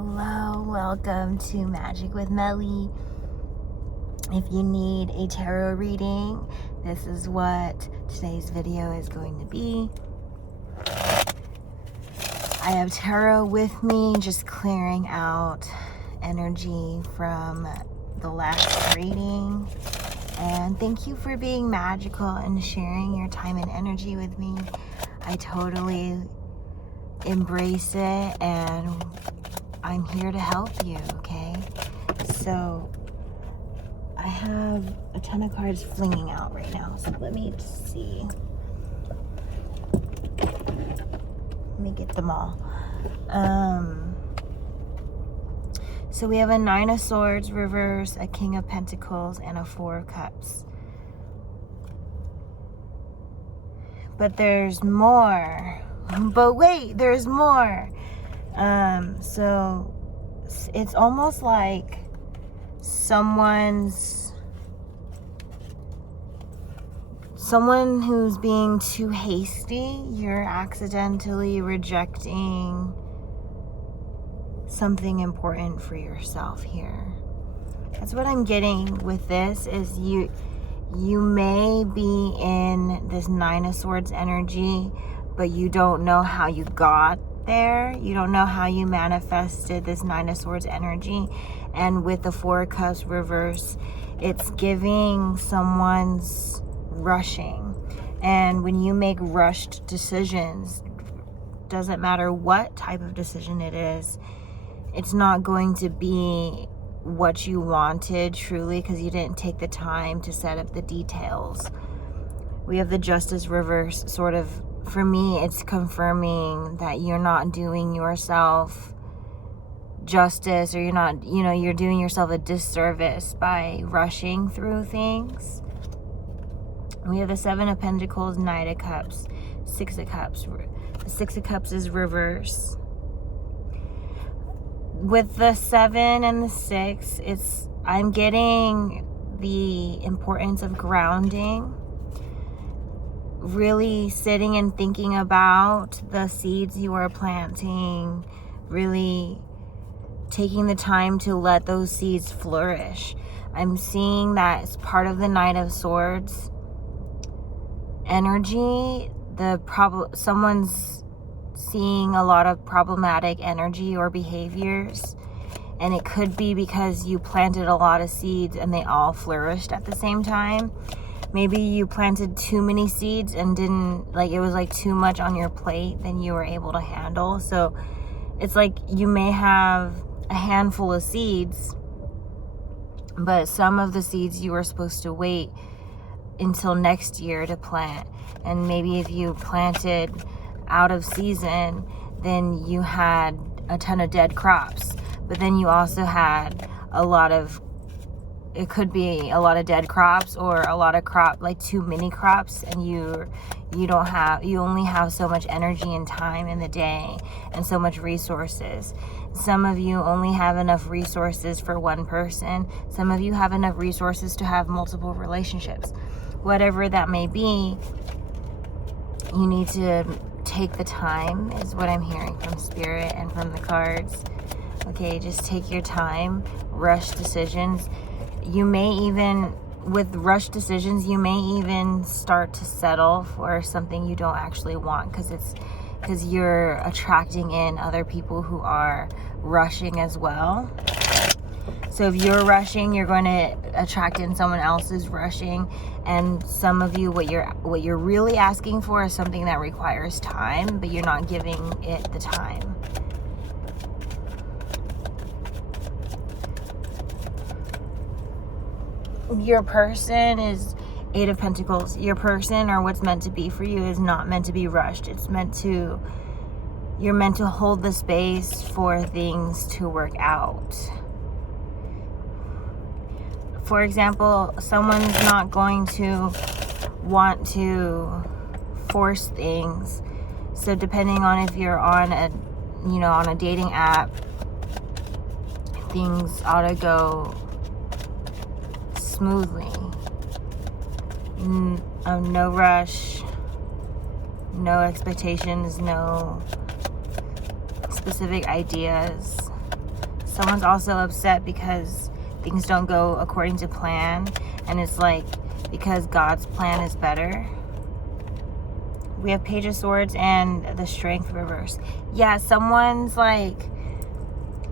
Hello, welcome to Magic with Melly. If you need a tarot reading, this is what today's video is going to be. I have tarot with me, just clearing out energy from the last reading. And thank you for being magical and sharing your time and energy with me. I totally embrace it, and I'm here to help you, okay? So I have a ton of cards flinging out right now, so let me see. Let me get them all. So we have a Nine of Swords reverse, a King of Pentacles, and a Four of Cups. But there's more. But wait, there's more. So it's almost like someone who's being too hasty. You're accidentally rejecting something important for yourself here. That's what I'm getting with this, is you may be in this Nine of Swords energy, but you don't know how you got there. You don't know how you manifested this Nine of Swords energy. And with the Four of Cups reverse, it's giving someone's rushing. And when you make rushed decisions, doesn't matter what type of decision it is, it's not going to be what you wanted truly, because you didn't take the time to set up the details. We have the Justice reverse. Sort of, for me, it's confirming that you're not doing yourself justice, or you're doing yourself a disservice by rushing through things. We have the Seven of Pentacles, Knight of Cups, Six of Cups. The Six of Cups is reverse. With the 7 and the 6, I'm getting the importance of grounding. Really sitting and thinking about the seeds you are planting. Really taking the time to let those seeds flourish. I'm seeing that as part of the Knight of Swords energy. Someone's seeing a lot of problematic energy or behaviors, and it could be because you planted a lot of seeds and they all flourished at the same time. Maybe you planted too many seeds and it was like too much on your plate than you were able to handle. So it's like you may have a handful of seeds, but some of the seeds you were supposed to wait until next year to plant. And maybe if you planted out of season, then you had a ton of dead crops. But then you also had it could be a lot of dead crops, or a lot of like too many crops, and you only have so much energy and time in the day, and so much resources. Some of you only have enough resources for one person. Some of you have enough resources to have multiple relationships. Whatever that may be, you need to take the time, is what I'm hearing from Spirit and from the cards. Okay, just take your time. Rush decisions. You may even, with rush decisions, you may even start to settle for something you don't actually want, because you're attracting in other people who are rushing as well. So if you're rushing, you're going to attract in someone else's rushing. And some of you, what you're really asking for is something that requires time, but you're not giving it the time. Your person is Eight of Pentacles. Your person, or what's meant to be for you, is not meant to be rushed. You're meant to hold the space for things to work out. For example, someone's not going to want to force things. So depending on if you're on a dating app, things ought to go smoothly. No rush, no expectations, no specific ideas. Someone's also upset because things don't go according to plan, and it's like because God's plan is better. We have Page of Swords and the Strength reverse. Yeah, someone's like,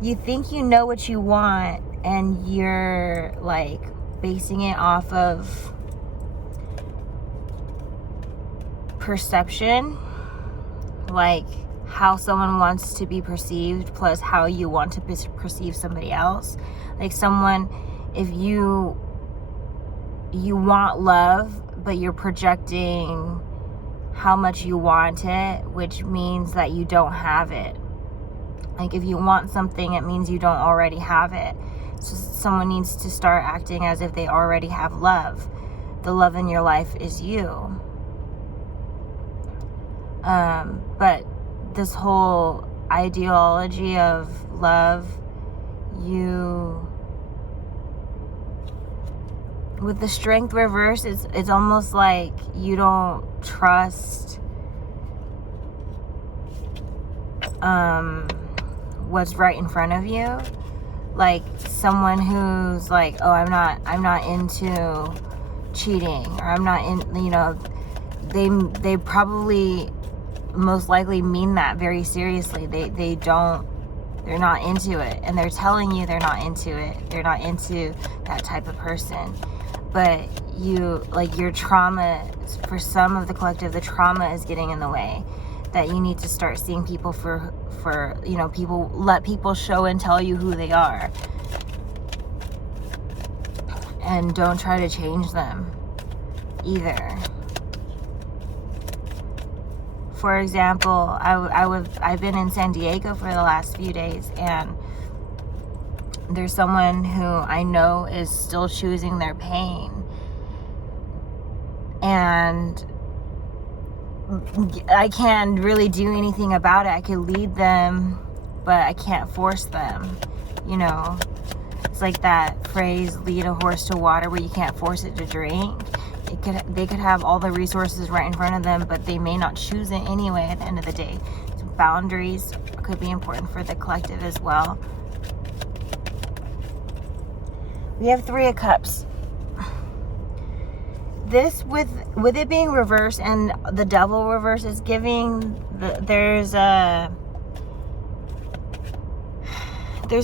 you think you know what you want, and you're like basing it off of perception, like how someone wants to be perceived plus how you want to perceive somebody else. Like someone, if you want love, but you're projecting how much you want it, which means that you don't have it. Like if you want something, it means you don't already have it. So someone needs to start acting as if they already have love. The love in your life is you. But this whole ideology of love, with the Strength reverse, it's almost like you don't trust what's right in front of you. Like someone who's like, oh, I'm not into cheating, or I'm not in, you know, they probably most likely mean that very seriously. They're not into it, and they're telling you they're not into it. They're not into that type of person. But your trauma, for some of the collective, the trauma is getting in the way. That you need to start seeing people for people, let people show and tell you who they are. And don't try to change them either. For example, I've been in San Diego for the last few days, and there's someone who I know is still choosing their pain. And I can't really do anything about it. I could lead them, but I can't force them. You know, it's like that phrase, lead a horse to water where you can't force it to drink. They could have all the resources right in front of them, but they may not choose it anyway at the end of the day. So boundaries could be important for the collective as well. We have Three of Cups. This, with it being reversed and the Devil reverse, is giving there's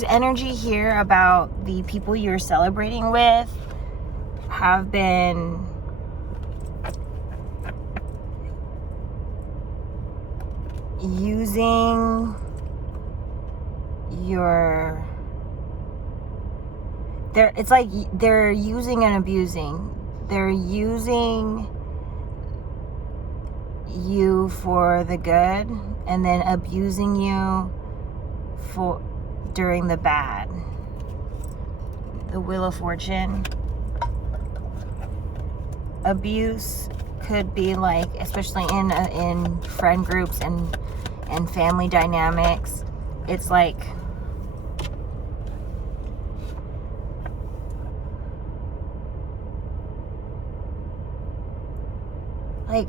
energy here about the people you're celebrating with have been using it's like they're using and abusing. They're using you for the good and then abusing you during the bad. The Wheel of Fortune. Abuse could be like, especially in friend groups and family dynamics, it's like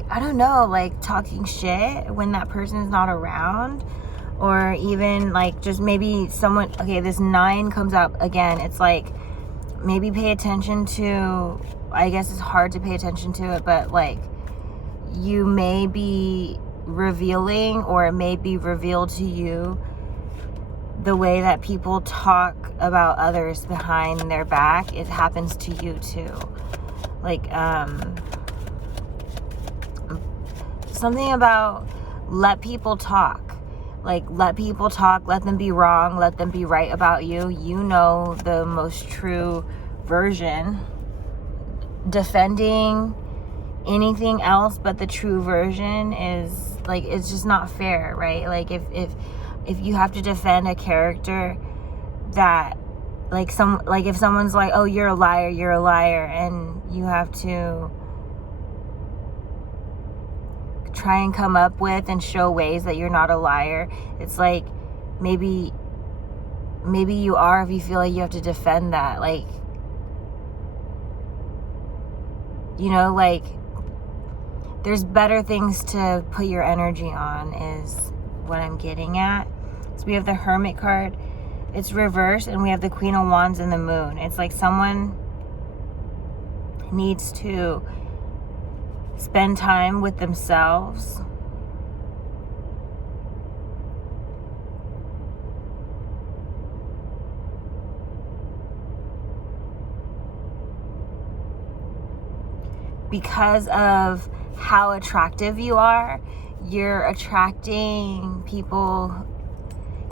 I don't know, like talking shit when that person is not around, or even like just maybe someone, okay, this 9 comes up again. It's like maybe pay attention to, I guess it's hard to pay attention to it, but like you may be revealing, or it may be revealed to you, the way that people talk about others behind their back. It happens to you too. Like something about let people talk. Like let people talk, let them be wrong, let them be right about you. You know the most true version. Defending anything else but the true version is like, it's just not fair, right? Like if you have to defend a character that like if someone's like, oh, you're a liar, and you have to try and come up with and show ways that you're not a liar. It's like maybe you are, if you feel like you have to defend that. Like, you know, like there's better things to put your energy on, is what I'm getting at. So we have the Hermit card. It's reversed, and we have the Queen of Wands and the Moon. It's like someone needs to spend time with themselves. Because of how attractive you are, you're attracting people.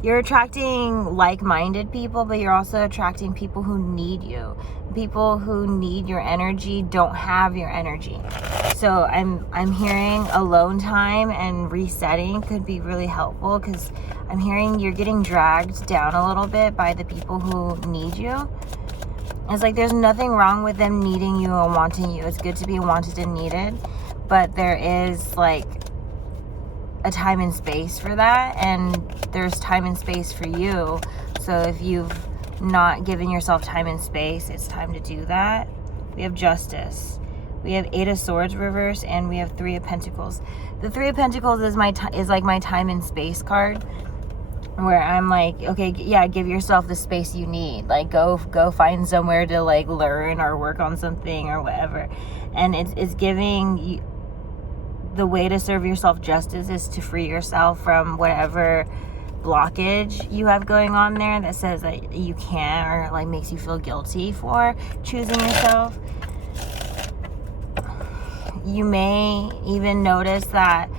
You're attracting like-minded people, but you're also attracting people who need you. People who need your energy don't have your energy. So I'm hearing alone time and resetting could be really helpful, because I'm hearing you're getting dragged down a little bit by the people who need you. It's like there's nothing wrong with them needing you or wanting you. It's good to be wanted and needed, but there is like a time and space for that, and there's time and space for you. So if you've not given yourself time and space, it's time to do that. We have Justice. We have Eight of Swords reverse, and we have Three of Pentacles. The Three of Pentacles is like my time and space card, where I'm like, okay, yeah, give yourself the space you need. Like go find somewhere to like learn or work on something or whatever. And it's giving you the way to serve yourself justice is to free yourself from whatever blockage you have going on there that says that you can't, or like makes you feel guilty for choosing yourself. You may even notice that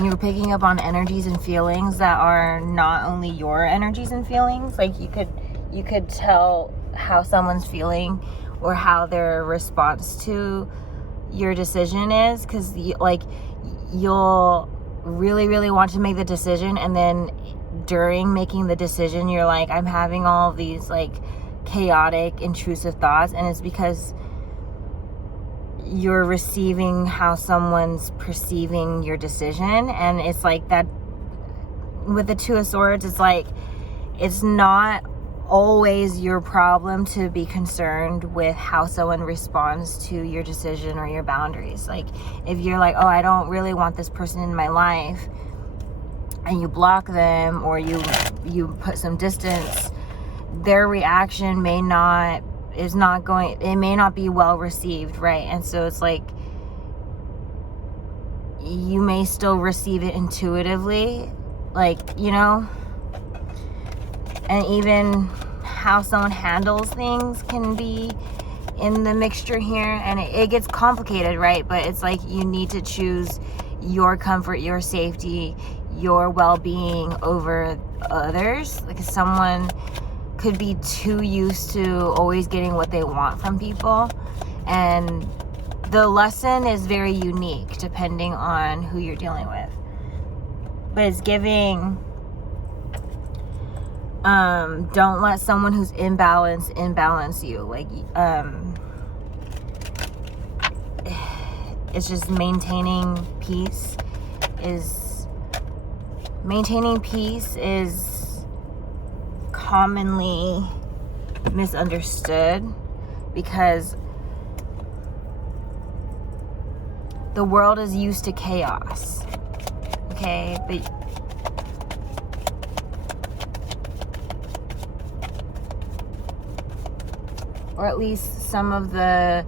you're picking up on energies and feelings that are not only your energies and feelings. Like you could tell how someone's feeling or how their response to your decision is, because you'll really want to make the decision, and then during making the decision you're like, I'm having all of these like chaotic intrusive thoughts, and it's because you're receiving how someone's perceiving your decision. And it's like that with the Two of Swords, it's like it's not always your problem to be concerned with how someone responds to your decision or your boundaries. Like if you're like, oh, I don't really want this person in my life, and you block them or you put some distance, their reaction it may not be well received, right? And so it's like you may still receive it intuitively, like, you know. And even how someone handles things can be in the mixture here, and it gets complicated, right? But it's like you need to choose your comfort, your safety, your well-being over others. Like someone could be too used to always getting what they want from people, and the lesson is very unique depending on who you're dealing with. But it's giving don't let someone who's imbalanced imbalance you. Like it's just maintaining peace is commonly misunderstood, because the world is used to chaos, okay? But or at least some of the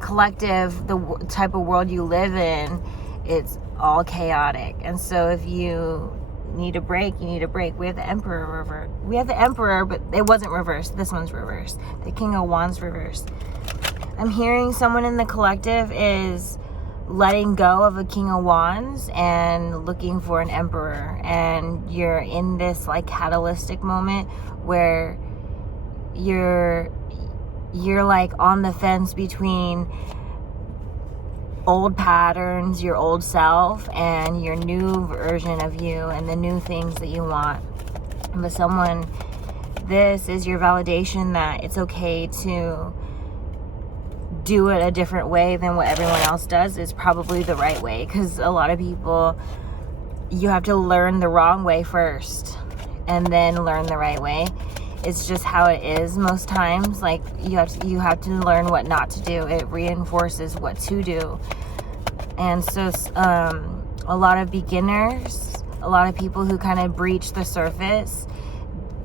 collective, the type of world you live in, it's all chaotic. And so if you need a break, you need a break. We have the Emperor reversed. We have the Emperor, but it wasn't reversed. This one's reversed. The King of Wands reversed. I'm hearing someone in the collective is letting go of a King of Wands and looking for an Emperor. And you're in this like catalytic moment where you're like on the fence between old patterns, your old self, and your new version of you and the new things that you want. But this is your validation that it's okay to do it a different way than what everyone else does. Is probably the right way, because a lot of people, you have to learn the wrong way first and then learn the right way. It's just how it is most times. Like you have to learn what not to do. It reinforces what to do. And so a lot of beginners, a lot of people who kind of breach the surface,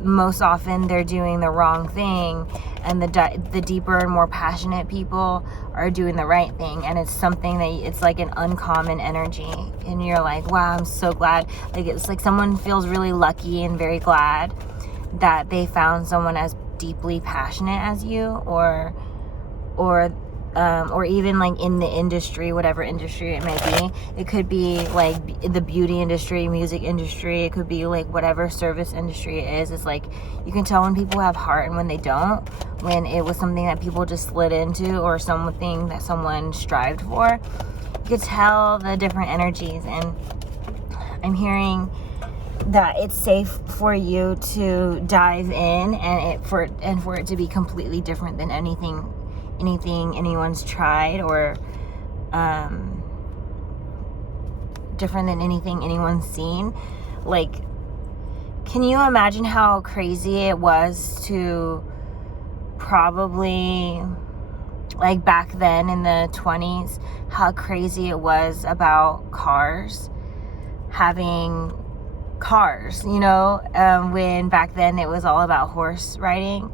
most often they're doing the wrong thing, and the deeper and more passionate people are doing the right thing. And it's something that it's like an uncommon energy, and you're like, wow, I'm so glad. Like, it's like someone feels really lucky and very glad that they found someone as deeply passionate as you, or even like in the industry, whatever industry it may be. It could be like the beauty industry, music industry. It could be like whatever service industry it is. It's like you can tell when people have heart and when they don't, when it was something that people just slid into or something that someone strived for. You could tell the different energies, and I'm hearing that it's safe for you to dive in, and for it to be completely different than anything anyone's tried, or different than anything anyone's seen. Like, can you imagine how crazy it was to probably, like back then in the 20s, how crazy it was about having cars, you know, when back then it was all about horse riding.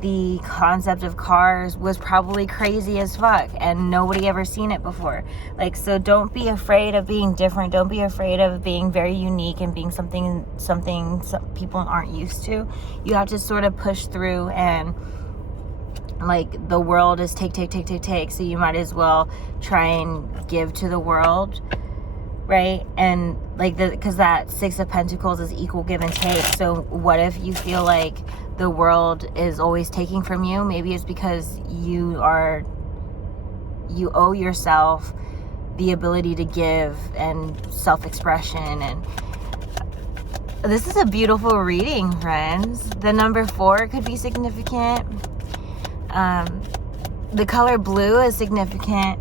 The concept of cars was probably crazy as fuck, and nobody ever seen it before. Like, so don't be afraid of being different. Don't be afraid of being very unique and being something some people aren't used to. You have to sort of push through, and like the world is take, so you might as well try and give to the world, right? And like, because that Six of Pentacles is equal give and take. So what if you feel like the world is always taking from you? Maybe it's because you owe yourself the ability to give and self-expression. And this is a beautiful reading, friends. The number 4 could be significant. The color blue is significant.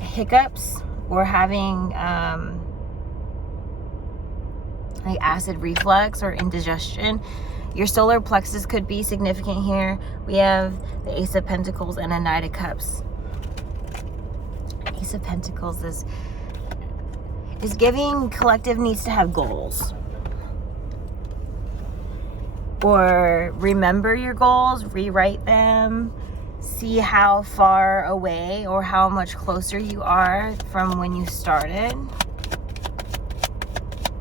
Hiccups, or having like acid reflux or indigestion. Your solar plexus could be significant here. We have the Ace of Pentacles and a Knight of Cups. Ace of Pentacles is giving collective needs to have goals, or remember your goals, rewrite them, see how far away or how much closer you are from when you started.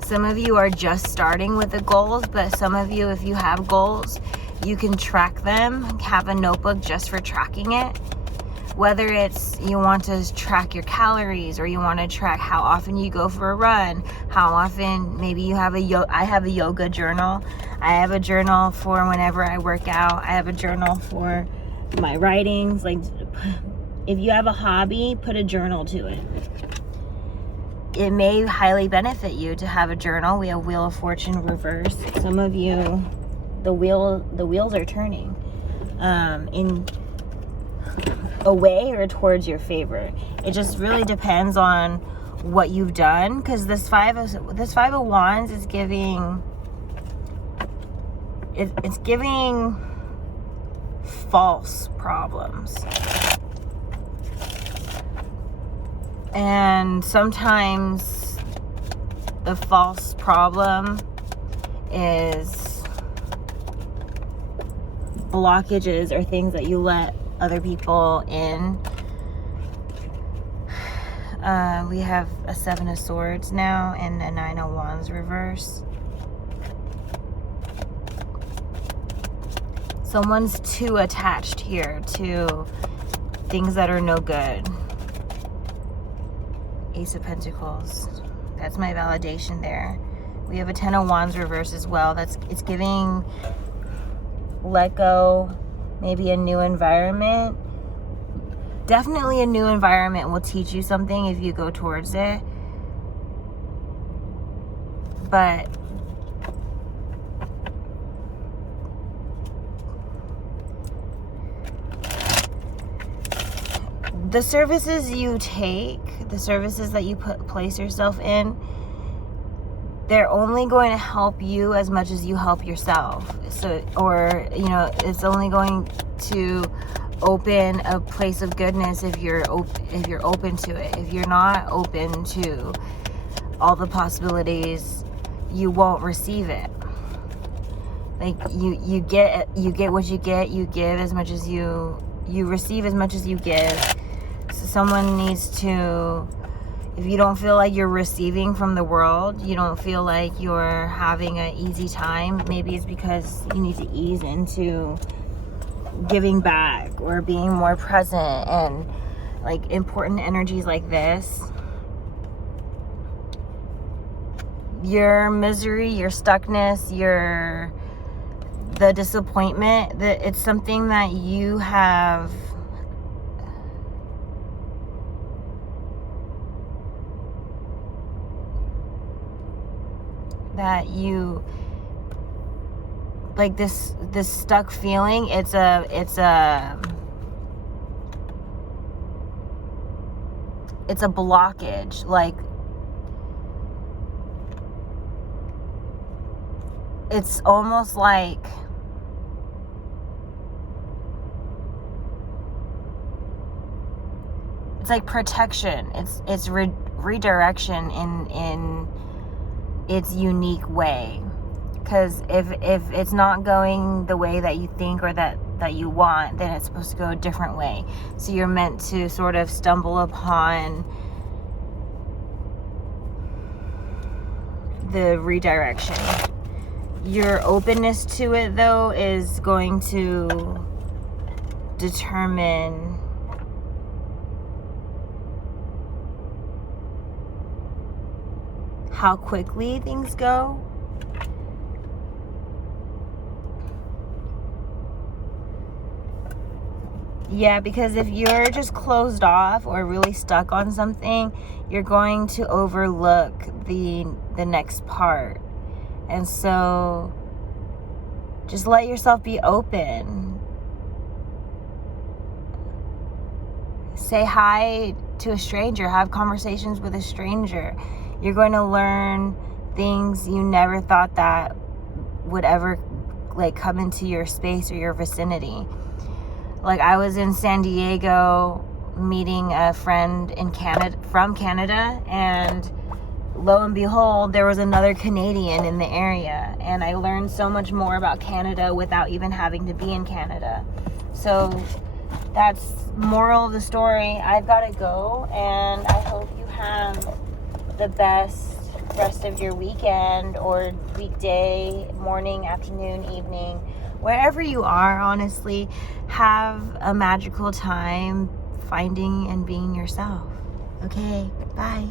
Some of you are just starting with the goals, but some of you, if you have goals, you can track them. Have a notebook just for tracking it. Whether it's you want to track your calories, or you want to track how often you go for a run, how often, maybe you have I have a yoga journal. I have a journal for whenever I work out. I have a journal for my writings. Like, if you have a hobby, put a journal to it. It may highly benefit you to have a journal. We have Wheel of Fortune reversed. Some of you, the wheels are turning in a way or towards your favor. It just really depends on what you've done, because this five of Wands is giving it's giving false problems. And sometimes the false problem is blockages or things that you let other people in. We have a 7 of Swords now and a 9 of Wands reverse. Someone's too attached here to things that are no good. Ace of Pentacles. That's my validation there. We have a 10 of Wands reverse as well. It's giving let go, maybe a new environment. Definitely a new environment will teach you something if you go towards it. But the services you take, the services that you place yourself in, they're only going to help you as much as you help yourself. So, or, you know, it's only going to open a place of goodness if you're open to it. If you're not open to all the possibilities, you won't receive it. Like you get what you get, you give as much as you receive as much as you give. So someone needs to, if you don't feel like you're receiving from the world, you don't feel like you're having an easy time, maybe it's because you need to ease into giving back or being more present. And like important energies like this, your misery, your stuckness, the disappointment, that it's something that you have like this stuck feeling. It's a blockage. Like it's almost like it's like protection. It's redirection in its unique way. Because if it's not going the way that you think or that you want, then it's supposed to go a different way. So you're meant to sort of stumble upon the redirection. Your openness to it, though, is going to determine how quickly things go. Yeah, because if you're just closed off or really stuck on something, you're going to overlook the next part. And so just let yourself be open. Say hi to a stranger, have conversations with a stranger. You're going to learn things you never thought that would ever like come into your space or your vicinity. Like I was in San Diego meeting a friend from Canada, and lo and behold, there was another Canadian in the area, and I learned so much more about Canada without even having to be in Canada. So that's moral of the story. I've got to go, and I hope you have the best rest of your weekend or weekday, morning, afternoon, evening, wherever you are. Honestly, have a magical time finding and being yourself. Okay, bye.